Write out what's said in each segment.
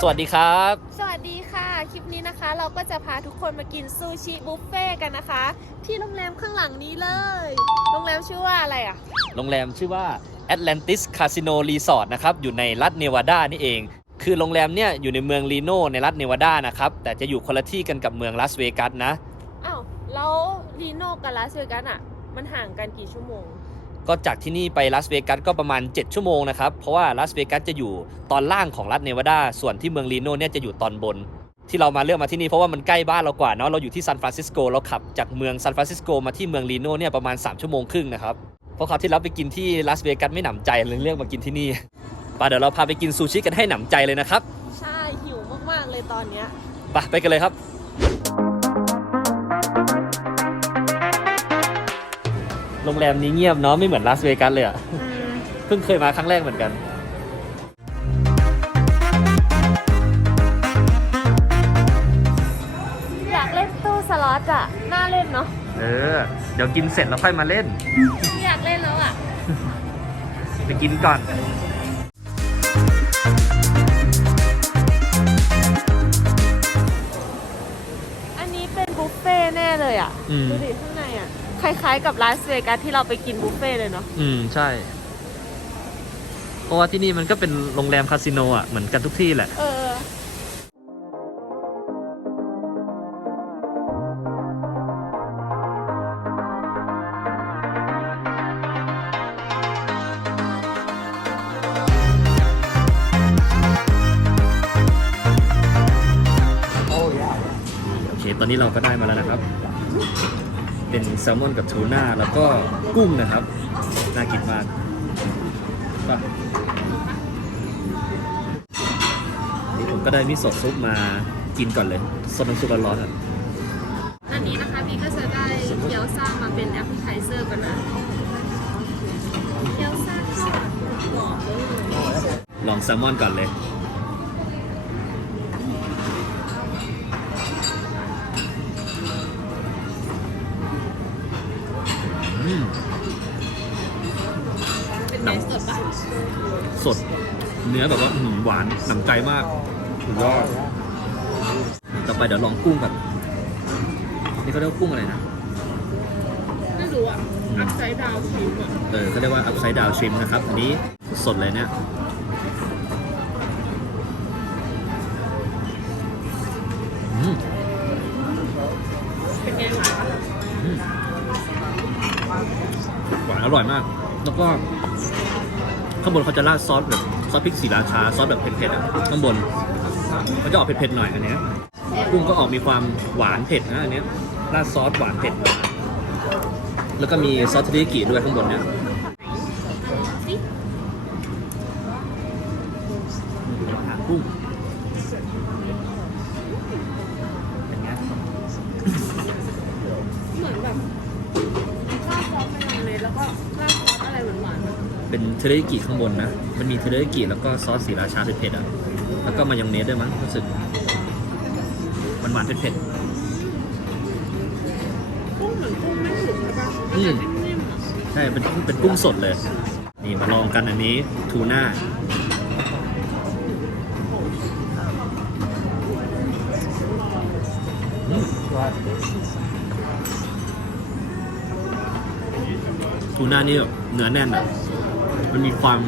สวัสดีครับ สวัสดีค่ะ คลิปนี้นะคะ เราก็จะพาทุกคนมากินซูชิบุฟเฟ่ต์กันนะคะ ที่โรงแรมข้างหลังนี้เลย โรงแรมชื่อว่าอะไรอะ โรงแรมชื่อว่า Atlantis Casino Resort นะครับ อยู่ในรัฐเนวาดานี่เอง คือโรงแรมเนี่ยอยู่ในเมืองลีโนในรัฐเนวาดานะครับ แต่จะอยู่คนละที่กันกับเมืองลาสเวกัสนะ อ้าว แล้วลีโนกับลาสเวกัสอะ มันห่างกันกี่ชั่วโมง ก็จากที่นี่ไปลาสเวกัสก็ประมาณ 7 ชั่วโมงนะครับ เพราะว่าลาสเวกัสจะอยู่ตอนล่างของรัฐเนวาดา ส่วนที่เมืองลีโนเนี่ยจะอยู่ตอนบน ที่เรามาเลือกมาที่นี่เพราะว่ามันใกล้บ้านเรากว่าเนาะเราอยู่ที่ซานฟรานซิสโกเราขับจากเมืองซานฟรานซิสโกมาที่เมืองลีโนเนี่ยประมาณ 3 ชั่วโมงครึ่งนะครับเพราะเขาวที่เราไปกินที่ลาสเวกัสไม่หนำใจเลยเลือกมากินที่นี่ไปเดี๋ยวเราพาไปกินซูชิกันให้หนำใจเลยนะครับใช่หิวมากๆเลยตอนเนี้ยไปไปกันเลยครับ โรงแรมนี้เงียบเนาะไม่เหมือนลาสเวกัสเลยอะอืมเพิ่งเคยมาครั้งแรกเหมือนกัน อยากเล่นตู้สล็อตอะ น่าเล่นเนาะ เออ เดี๋ยวกินเสร็จแล้วค่อยมาเล่น อยากเล่นแล้วอะ ไปกินก่อน อันนี้เป็นบุฟเฟ่ต์แน่เลยอะ อืม ดูดิข้างในอะ คล้ายๆกับลาสเวกัสที่เราไปกินบุฟเฟ่ต์เลยเนาะอืมใช่ เพราะว่าที่นี่มันก็เป็นโรงแรมคาสิโนอะเหมือนกันทุกที่แหละ เออ แซลมอนกับทูน่าแล้วก็กุ้งนะครับ น่ากินมากไป่ะนี่ผมก็ได้มิโซะซุปมากินก่อนเลยซดน้ำซุปร้อนๆอะอันนี้นะคะพี่ก็จะได้เกี๊ยวซ่ามาเป็นแอปเปิลไทเซอร์ก่อนนะเกี๊ยวซ่าทอดกรอบเลยลองแซลมอนก่อนเลย เนื้อแบบว่าอื้อหือหวานหนำใจมากสุดยอดต่อไปเดี๋ยวลองกุ้งกับนี่เขาเรียกว่ากุ้งอะไรนะ ไม่รู้อะ อัพไซด์ดาวชิมอะเออเขาเรียกว่า upside down shrimp นะครับ อันนี้สดเลยเนี่ยอืมเป็นไงหวานปะอืมหวานอร่อยมาก แล้วก็ข้างบนเขาจะราดซอสแบบ ซอสพริกสีราชาซอสแบบเผ็ดๆอะข้างบนเขาจะออกเผ็ดๆหน่อยอันเนี้ยกุ้งก็ออกมีความหวานเผ็ดนะอันเนี้ยราดซอสหวานเผ็ดแล้วก็มีซอสเทริยากิด้วยข้างบนเนี่ย เป็นเทริยากิข้างบนนะ มันมีเทริยากิแล้วก็ซอสสีราชาเผ็ดๆอะ แล้วก็มายองเนสด้วยมั้งรู้สึก มันหวานๆเผ็ดกุ้งเหมือนกุ้งไม่สุกใช่ปะอืมมันจะนิ่มๆอะๆใช่ เป็นกุ้งเป็นกุ้งสดเลย นี่มาลองกันอันนี้ทูน่าอืมทูน่านี่แบบเนื้อแน่นอะ มันมีความ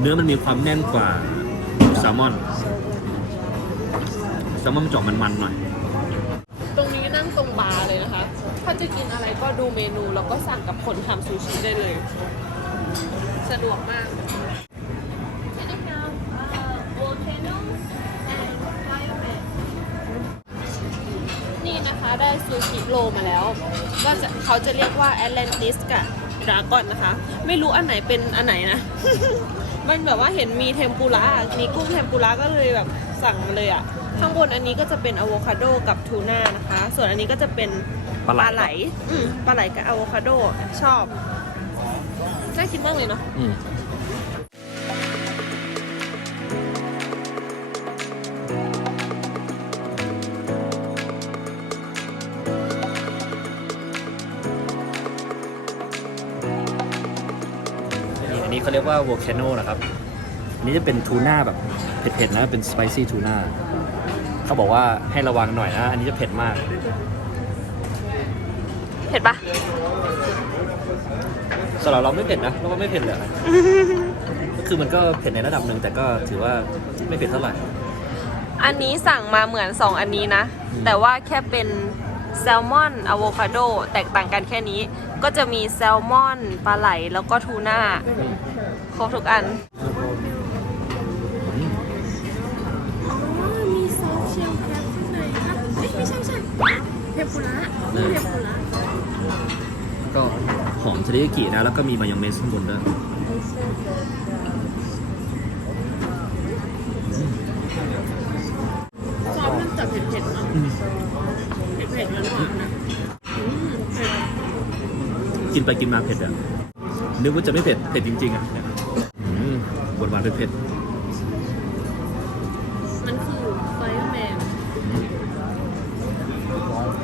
เนื้อมันมีความแน่นกว่าแซลมอนแซลมอนมันจะออกมันๆหน่อย ตรงนี้นั่งตรงบาร์เลยนะคะ ถ้าจะกินอะไรก็ดูเมนูแล้วก็สั่งกับคนทำซูชิได้เลย สะดวกมาก นี่นะคะได้ซูชิโรมาแล้ว ก็จะเขาจะเรียกว่า Atlantis กับ ดราก้อนนะคะ ไม่รู้อันไหนเป็นอันไหนนะ มันแบบว่าเห็นมีเทมปุระมีกุ้งเทมปุระก็เลยแบบสั่งมาเลยอะ ข้างบนอันนี้ก็จะเป็นอะโวคาโดกับทูน่านะคะ ส่วนอันนี้ก็จะเป็นปลาไหลไหลอืมปลาไหลกับอะโวคาโดชอบ น่ากินมากเลยเนาะอืม ว่า volcano นะครับนี่จะเป็นทูน่าแบบเผ็ดๆนะ เป็นสไปซี่ทูน่าเขาบอกว่าให้ระวังหน่อยนะ อันนี้จะเผ็ดมาก เผ็ดปะสำหรับเราไม่เผ็ดนะเราว่าไม่เผ็ดเลยอะก็คือมันก็เผ็ดในระดับหนึ่งแต่ก็ถือว่าไม่เผ็ดเท่าไหร่ อันนี้สั่งมาเหมือน 2 อันนี้นะอืมแต่ว่าแค่เป็นแซลมอนอะโวคาโดแตกต่างกันแค่นี้ ก็จะมีแซลมอนปลาไหลแล้วก็ทูน่าครบทุกอันมีซอสเชลแคปข้างในครับเอ้ยไม่ใช่ไม่ใช่เทมปุระเทมปุระก็หอมเทริยากินะแล้วก็มีมายองเนสข้างบนด้วยอืม ซอสมันจะเผ็ดๆเนาะ อืม เผ็ดๆแล้วหวานนะอืมเผ็ด กินไปกินมาเผ็ดอะนึกว่าจะไม่เผ็ดเผ็ดจริง ๆอะอืมหวานหวานๆเผ็ดมันคือไฟแมนๆ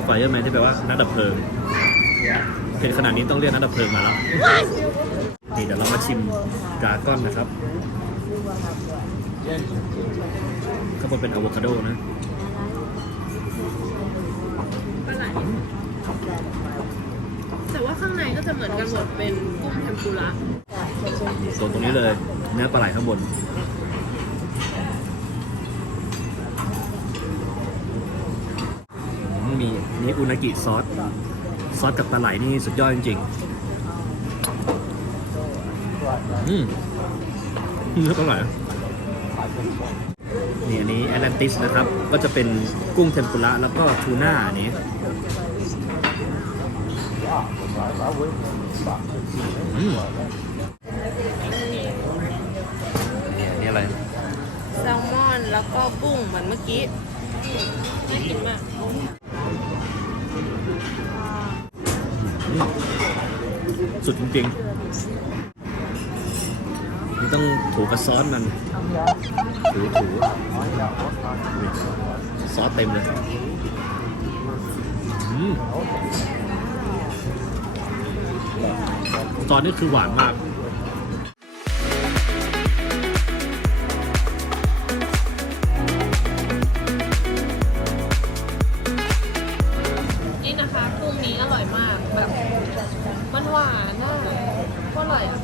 ไฟเออร์แมนที่แปลว่านักดับเพลิงเผ็ดขนาดนี้ต้องเรียกนักดับเพลิงมาแล้วนี่เดี๋ยวเรามาชิมดราก้อนนะครับข้างบนเป็นอะโวคาโดนะปลาไหล แต่ว่าข้างในก็จะเหมือนกันหมดเป็นกุ้งเทมปุระส่วนตรงนี้เลย เนื้อปลาไหลข้างบนมีนี่อุนากิซอส ซอสกับปลาไหลนี่สุดยอดจริงๆอืมเนื้อปลาไหลนี่อันนี้แอตแลนติสนะครับ ก็จะเป็นกุ้งเทมปุระแล้วก็ทูน่าอันนี้ นี่อันนี้อะไร แซลมอนแล้วก็กุ้งเหมือนเมื่อกี้น่ากินมากสุดจริงๆนี่ต้องถูกับซอสมัน ถูถูซอสเต็มเลยอืม ซอสนี่คือหวานมากนี่นะคะกุ้งนี้อร่อยมากแบบมันหวานน่ะก็อร่อยอะ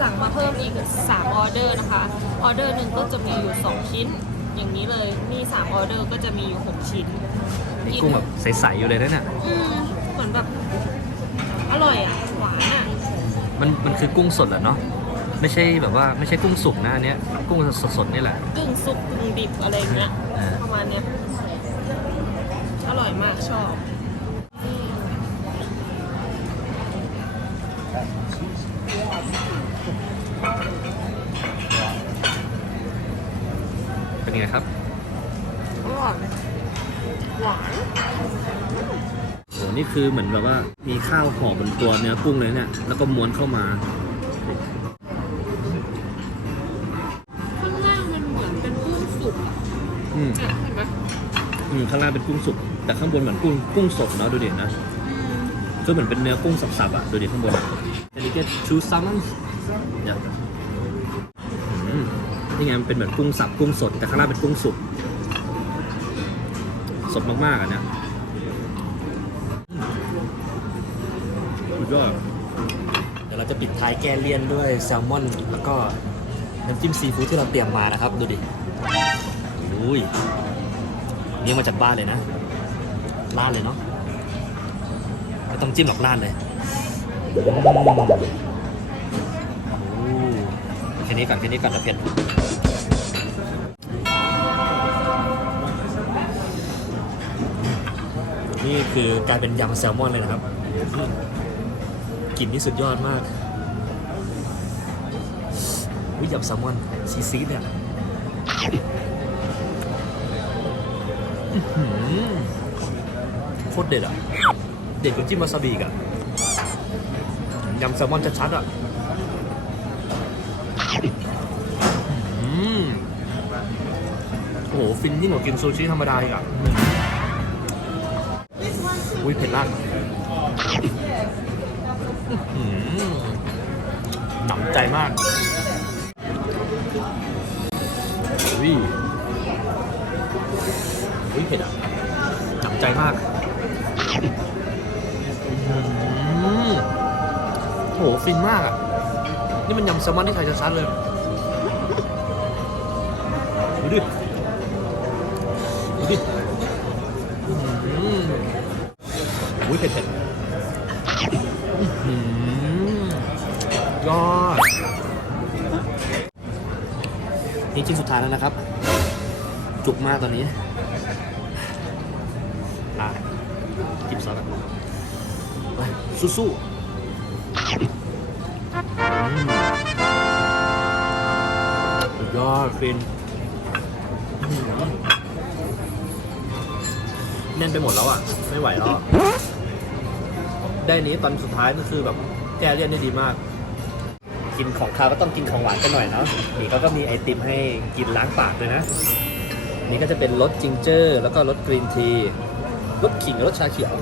สั่งมาเพิ่มอีก3ออเดอร์นะคะ ออเดอร์หนึ่งก็จะมีอยู่2ชิ้น อย่างนี้เลยนี่3ออเดอร์ก็จะมีอยู่6ชิ้นนี่กุ้งแบบใสๆอยู่เลยนะเนี่ยอืมเหมือนแบบอร่อยอะหวานอะ มันมันคือกุ้งสดเหรอเนาะไม่ใช่แบบว่าไม่ใช่กุ้งสุกนะอันเนี้ยกุ้งสดๆนี่แหละ กึ่งสุกกึ่งดิบอะไรอย่างเงี้ยอ่า ประมาณเนี้ยอร่อยมากชอบ เป็นไงครับ อร่อยหวานโห นี่คือเหมือนแบบว่ามีข้าวห่อบนตัวเนื้อกุ้งเลยเนี่ย แล้วก็ม้วนเข้ามาข้างล่างมันเหมือนเป็นกุ้งสุกอะอืมอะเห็นไหมอืมข้างล่างเป็นกุ้งสุก แต่ข้างบนเหมือนกุ้งกุ้งสดเนาะดูดินะ อืมคือเหมือนเป็นเนื้อกุ้งสับๆอะ ดูดิข้างบนอะ delicate two salmons เนี่ยอืมนี่ไงมันเป็นเหมือนกุ้งสับกุ้งสด แต่ข้างล่างเป็นกุ้งสุก สดมากๆอะเนี่ย สุดยอดเดี๋ยวเราจะปิดท้ายแกเลียนด้วยแซลมอน แล้วก็น้ำจิ้มซีฟู้ดที่เราเตรียมมานะครับ ดูดิอุ้ยนี่มาจากบ้านเลยนะราดเลยเนาะไม่ต้องจิ้มหรอกราดเลยโอ้แค่นี้ก่อนแค่นี้ก่อนนะเพียนนี่คือการเป็นยำแซลมอนเลยนะครับ กลิ่นนี่สุดยอดมากวิยำแซลมอนซีซีเนี่ยโคตรเด็ดอะ เด็ดกว่าจิ้มวาซาบิอะยำแซลมอนชัดๆอะโอ้โห ฟินยิ่งกว่ากินซูชิธรรมดาอีกอะอุ้ยเผ็ดมาก หนำใจมากอุ้ยเผ็ดอะจับใจมากโหฟินมากอะ นี่มันยำแซลมอนที่ไทยชัดๆเลยดูดิดูดิอืมอุ้ยเผ็ดเผ็ด ชิ้นสุดท้ายแล้วนะครับ จุกมากตอนนี้อะจิบซอสกันไปสู้ๆอืมสุดยอดฟินอื้อหือแน่นไปหมดแล้วอะ ไม่ไหวแล้วอะได้นี้ตอนสุดท้ายก็คือแบบแก้เลี่ยนได้ดีมาก กินของคาวก็ต้องกินของหวานกันหน่อยเนาะนี่เขาก็มีไอติมให้กินล้างปากด้วยนะ นี่ก็จะเป็นรสจิงเจอร์ แล้วก็รสกรีนทีรสขิงรสชาเขียว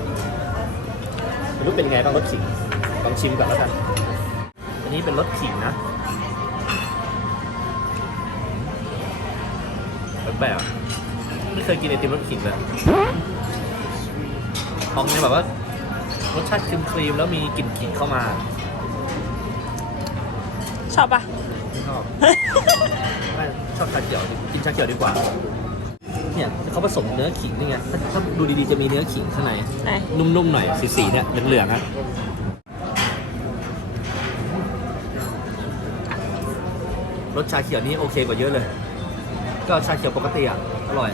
ไม่รู้เป็นไงบ้างรสขิงลองชิมก่อนแล้วกัน อันนี้เป็นรสขิงนะแปลกๆไม่เคยกินไอติมรสขิงเลยออกไงแบบว่ารสชาติครีมๆแล้วมีกลิ่นขิงเข้ามา ชอบปะไม่ชอบไม่ชอบชาเขียวดิกินชาเขียวดีกว่า เนี่ยเขาผสมเนื้อขิงนี่ไงถ้าถ้าดูดีๆจะมีเนื้อขิงข้างใน ไหนนุ่มๆหน่อยสีๆเนี่ยเหลืองๆอะรสชาเขียวนี่โอเคกว่าเยอะเลย ก็ชาเขียวปกติอะอร่อย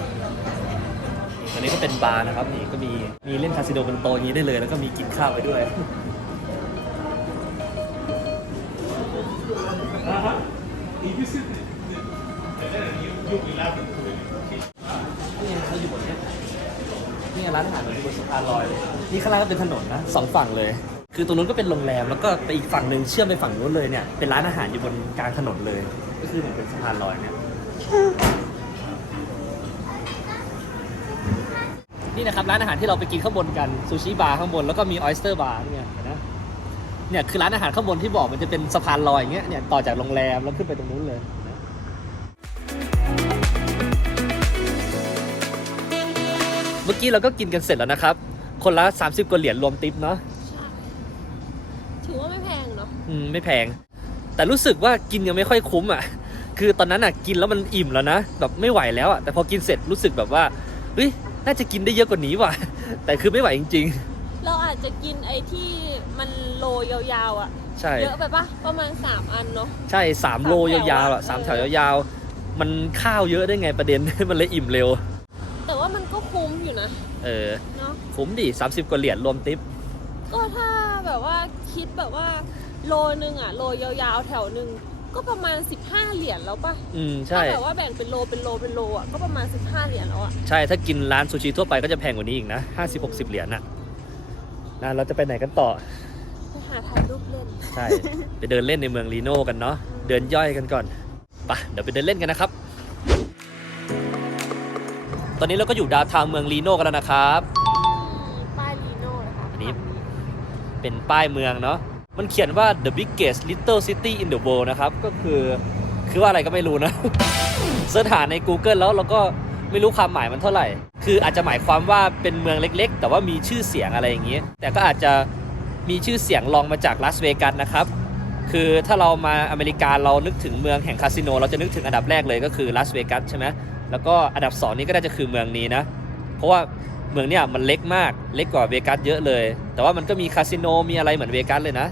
อันนี้ก็เป็นบาร์นะครับนี่ก็มีมีเล่นคาสิโนบนโต๊ะอย่างนี้ได้เลย แล้วก็มีกินข้าวไปด้วย นี่เราอยู่บนเนี้ยนี่ร้านอาหารอยู่บนสะพานลอยเลยนี่ข้างล่างก็เป็นถนนนะสองฝั่งเลย คือตรงนู้นก็เป็นโรงแรมแล้วก็ไปอีกฝั่งหนึ่งเชื่อมไปฝั่งนู้นเลยเนี่ยเป็นร้านอาหารอยู่บนกลางถนนเลย ก็คือเหมือนเป็นสะพานลอยเนี่ยนี่นะครับร้านอาหารที่เราไปกินข้างบนกันซูชิบาร์ข้างบนแล้วก็มีออสเตอร์บาร์เนี่ยเห็นไหมเนี่ยคือร้านอาหารข้างบนที่บอกมันจะเป็นสะพานลอยอย่างเงี้ยเนี่ยต่อจากโรงแรมแล้วขึ้นไปตรงนู้นเลย มื่อกี้เราก็กินกันเสร็จแล้วนะครับ คนละ 30 กว่าเหรียญรวมติปเนาะถือว่าไม่แพงเนาะอืมไม่แพง แต่รู้สึกว่ากินยังไม่ค่อยคุ้มอะ คือตอนนั้นอะกินแล้วมันอิ่มแล้วนะแบบไม่ไหวแล้วอะแต่พอกินเสร็จรู้สึกแบบว่าเฮ้ยน่าจะกินได้เยอะกว่านี้ว่ะ แต่คือไม่ไหวจริงเราอาจจะกินไอ้ที่มันโลยาวๆอะๆใช่เยอะไปปะประมาณ 3 อันเนาะใช่สามโลสามแถวยาวๆอะอะสามแถวเออยาวๆมันข้าวเยอะได้ไงประเด็นมันเลยอิ่มเร็ว แต่ว่ามันก็ คุ้มอยู่นะ เออ เนาะคุ้มดิ30 กว่าเหรียญรวมติปก็ถ้าแบบว่าคิดแบบว่าโลนึงอะ โลยาวๆแถวหนึ่งก็ประมาณ 15 เหรียญแล้วปะอืม ใช่ ถ้าแบบว่าแบ่งเป็นโลเป็นโลเป็นโลอะก็ประมาณ 15 เหรียญแล้วอะ ใช่ ถ้ากินร้านซูชิทั่วไปก็จะแพงกว่านี้อีกนะ 50-60 เหรียญน่ะนะเราจะไปไหนกันต่อ ไปหาถ่ายรูปเล่น ใช่ ไปเดินเล่นในเมืองลีโน่กันเนาะ เดินย่อยกันก่อนไปะเดี๋ยวไปเดินเล่นกันนะครับ ตอนนี้เราก็อยู่ดาวน์ทาวน์เมืองลีโน่กันแล้วนะครับป้ายลีโน่นะคะอันนี้ เป็นป้ายเมืองเนาะ มันเขียนว่า the biggest little city in the world นะครับ ก็คือ คือว่าอะไรก็ไม่รู้นะ เสิร์ชหาใน Google แล้วเราก็ไม่รู้ความหมายมันเท่าไหร่ คืออาจจะหมายความว่าเป็นเมืองเล็กๆ แต่ว่ามีชื่อเสียงอะไรอย่างนี้แต่ก็อาจจะมีชื่อเสียงรองมาจากลาสเวกัสนะครับ คือถ้าเรามาอเมริกาเรานึกถึงเมืองแห่งคาสิโน เราจะนึกถึงอันดับแรกเลยก็คือลาสเวกัสใช่ไหม แล้วก็อันดับสองนี้ก็น่าจะคือเมืองนี้นะ เพราะว่าเมืองเนี่ยมันเล็กมากเล็กกว่าเวกัสเยอะเลย แต่ว่ามันก็มีคาสิโนมีอะไรเหมือนเวกัสเลยนะ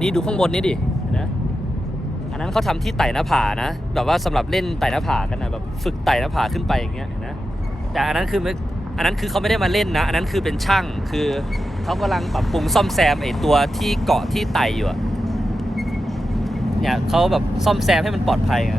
นี่ดูข้างบนนี่ดิเห็นะอันนั้นเขาทำที่ไต่หน้าผานะ แบบว่าสำหรับเล่นไต่หน้าผากันนะแบบฝึกไต่หน้าผาขึ้นไปอย่างเงี้ยนะแต่อันนั้นคือไม่อันนั้นคือเขาไม่ได้มาเล่นนะ อันนั้นคือเป็นช่างคือเขากำลังปรับปรุงซ่อมแซมไอ้ตัวที่เกาะที่ไต่อยู่ เนี่ยเขาแบบซ่อมแซมให้มันปลอดภัยไง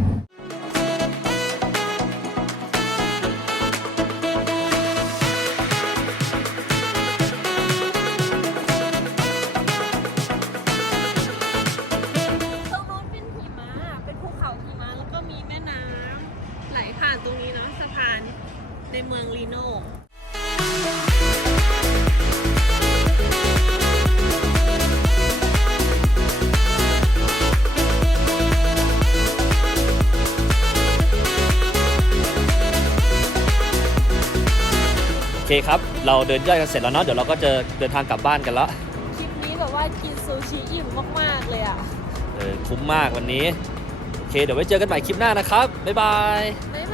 เคครับ เราเดินย่อยกันเสร็จแล้วเนาะเดี๋ยวเราก็จะเดินทางกลับบ้านกันแล้วคลิปนี้แบบว่ากินซูชิอิ่มมากๆเลยอะเออคุ้มมากวันนี้ โอเค เดี๋ยวไว้เจอกันใหม่คลิปหน้านะครับ บ๊ายบาย บ๊าย